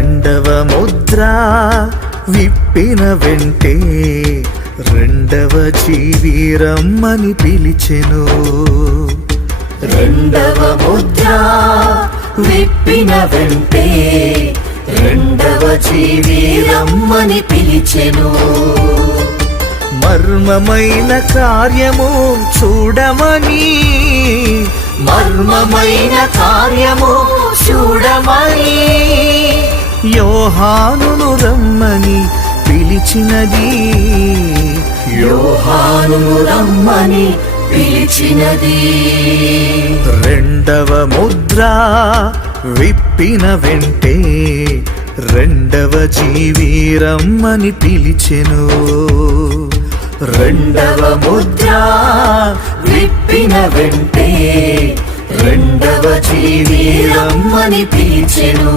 రెండవ ముద్ర విప్పిన వెంటే రెండవ జీవి రమ్మని పిలిచెను. రెండవ ముద్ర విప్పిన వెంటే రెండవ జీవి రమ్మని పిలిచెను. మర్మమైన కార్యము చూడమని, మర్మమైన కార్యము చూడమని యోహానును రమ్మని పిలిచినది. యోహానును రమ్మని పిలిచినది. రెండవ ముద్ర విప్పిన వెంటే రెండవ జీవి రమ్మని పిలిచెను. రెండవ ముద్ర విప్పిన వెంటే రెండవ జీవి రమ్మని పిలిచెను.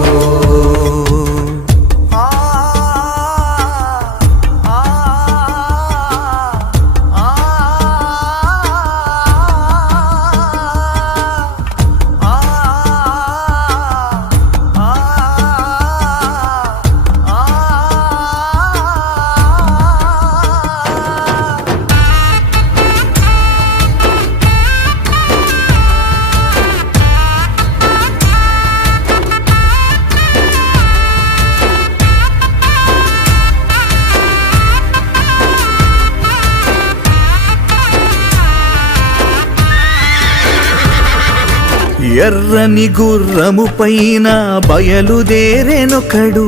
ఎర్రని గుర్రము పైన బయలుదేరెనొకడు,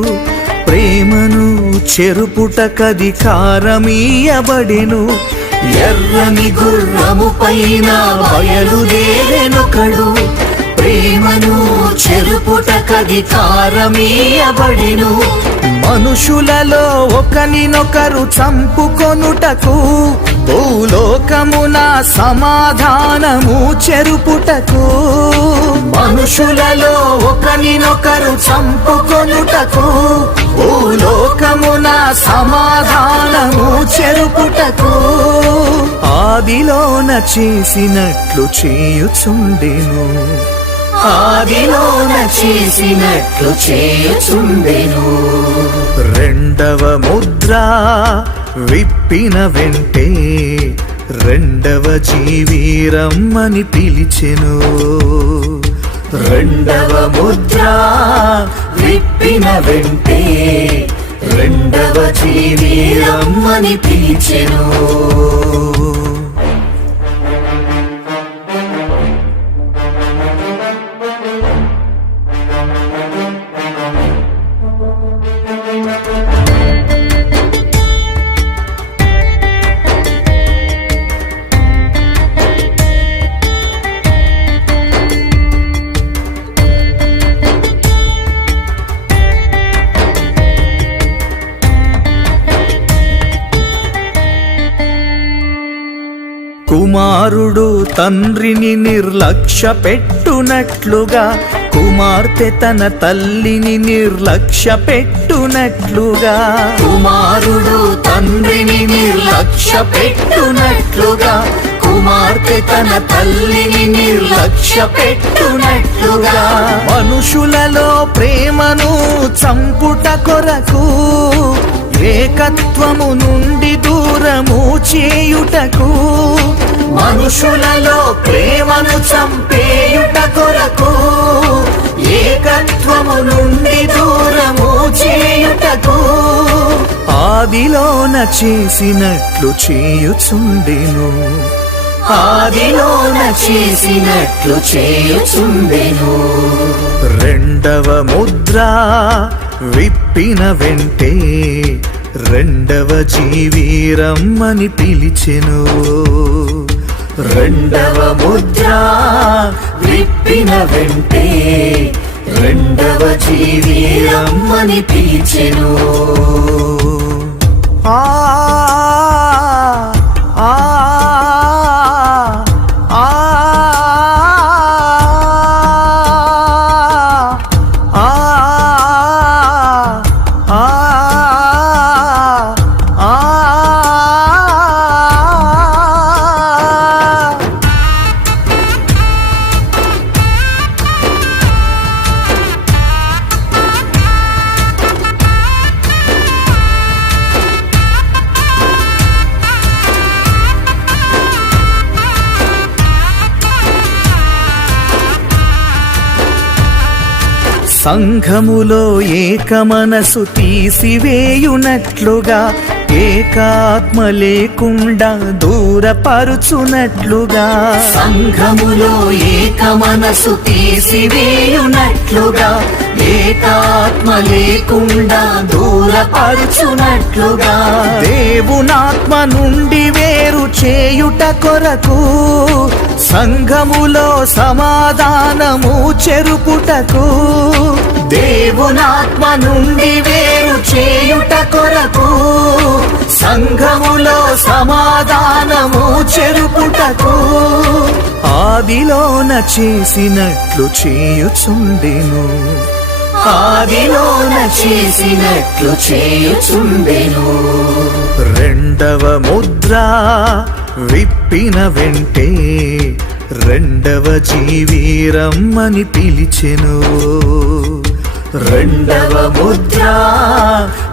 ప్రేమను చెరుపుటకధికారమీయబడెను. ఎర్రని గుర్రము పైన బయలుదేరెనొకడు, ప్రేమను చెరుపుటకధికారమీయబడెను. మనుషులలో ఒకనినొకరు చంపుకొనుటకు, భూలోకమున సమాధానము చెరుపుటకు. మనుషులలో ఒకనినొకరు చంపుకొనుటకు, భూలోకమున సమాధానము చెరుపుటకు ఆదిలోన చేసినట్లు చేయుచుండెను. ఆదిలోన చేసినట్లు చేయుచుండెను. రెండవ ముద్ర విప్పిన వెంటే రెండవ జీవి రమ్మని పిలిచెను. రెండవ ముద్ర విప్పిన వెంటే రెండవ జీవి రమ్మని పిలిచెను. కుమారుడు తండ్రిని నిర్లక్ష్య పెట్టునట్లుగా, కుమార్తె తన తల్లిని నిర్లక్ష్య పెట్టునట్లుగా, కుమారుడు తండ్రిని నిర్లక్ష్య పెట్టునట్లుగా, కుమార్తె తన తల్లిని నిర్లక్ష్య పెట్టునట్లుగా, మనుషులలో ప్రేమను చంపుట కొరకు, ఏకత్వము నుండి దూరము చేయుటకు, మనుషులలో ప్రేమను చంపేయుట కొరకు, ఏకత్వము నుండి దూరము చేయుటకు ఆదిలోన చేసినట్లు చేయుచుండెను. ఆదిలోన చేసినట్లు చేయుచుండెను. రెండవ ముద్ర విప్పిన వెంటే రెండవ జీవి రమ్మని పిలిచెను. రెండవ ముద్ర విప్పిన వెంటే రెండవ జీవి రమ్మని పిలిచెను. ఆ ఆ సంఘములో ఏక మనసు తీసివేయునట్లుగా ఏకాత్మ లేకుండా దూరపరుచునట్లుగా సంఘములో ఏక మనసు తీసివేయునట్లుగా ఏకాత్మ లేకుండా దూరపరుచునట్లుగా దేవునాత్మ నుండి వేరు చేయుట కొరకు సంఘములో సమాధానము చెరుపుటకు దేవునాత్మ నుండి వేరు చేయుట కొరకు సంఘములో సమాధానము చెరుపుటకు ఆదిలోన చేసినట్లు చేయుచుండెను ఆదిలోన చేసినట్లు చేయుచుండెను రెండవ ముద్ర విప్పిన వెంటే రెండవ జీవి రమ్మని పిలిచెను రెండవ ముద్ర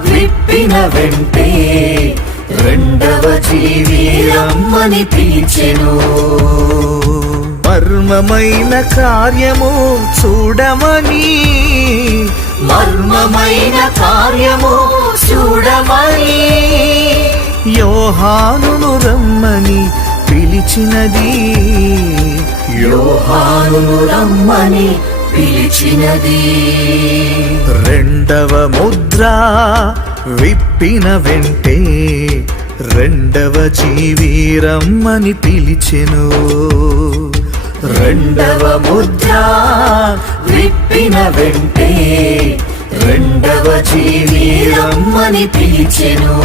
విప్పిన వెంటే రెండవ జీవి రమ్మని పిలిచెను మర్మమైన కార్యము చూడమని మర్మమైన కార్యము చూడమని యోహానును రమ్మని పిలిచినది యోహానును రమ్మని పిలిచినది రెండవ ముద్ర విప్పిన వెంటే రెండవ జీవి రమ్మని పిలిచెను రెండవ ముద్ర విప్పిన వెంటే రెండవ జీవి రమ్మని పిలిచెను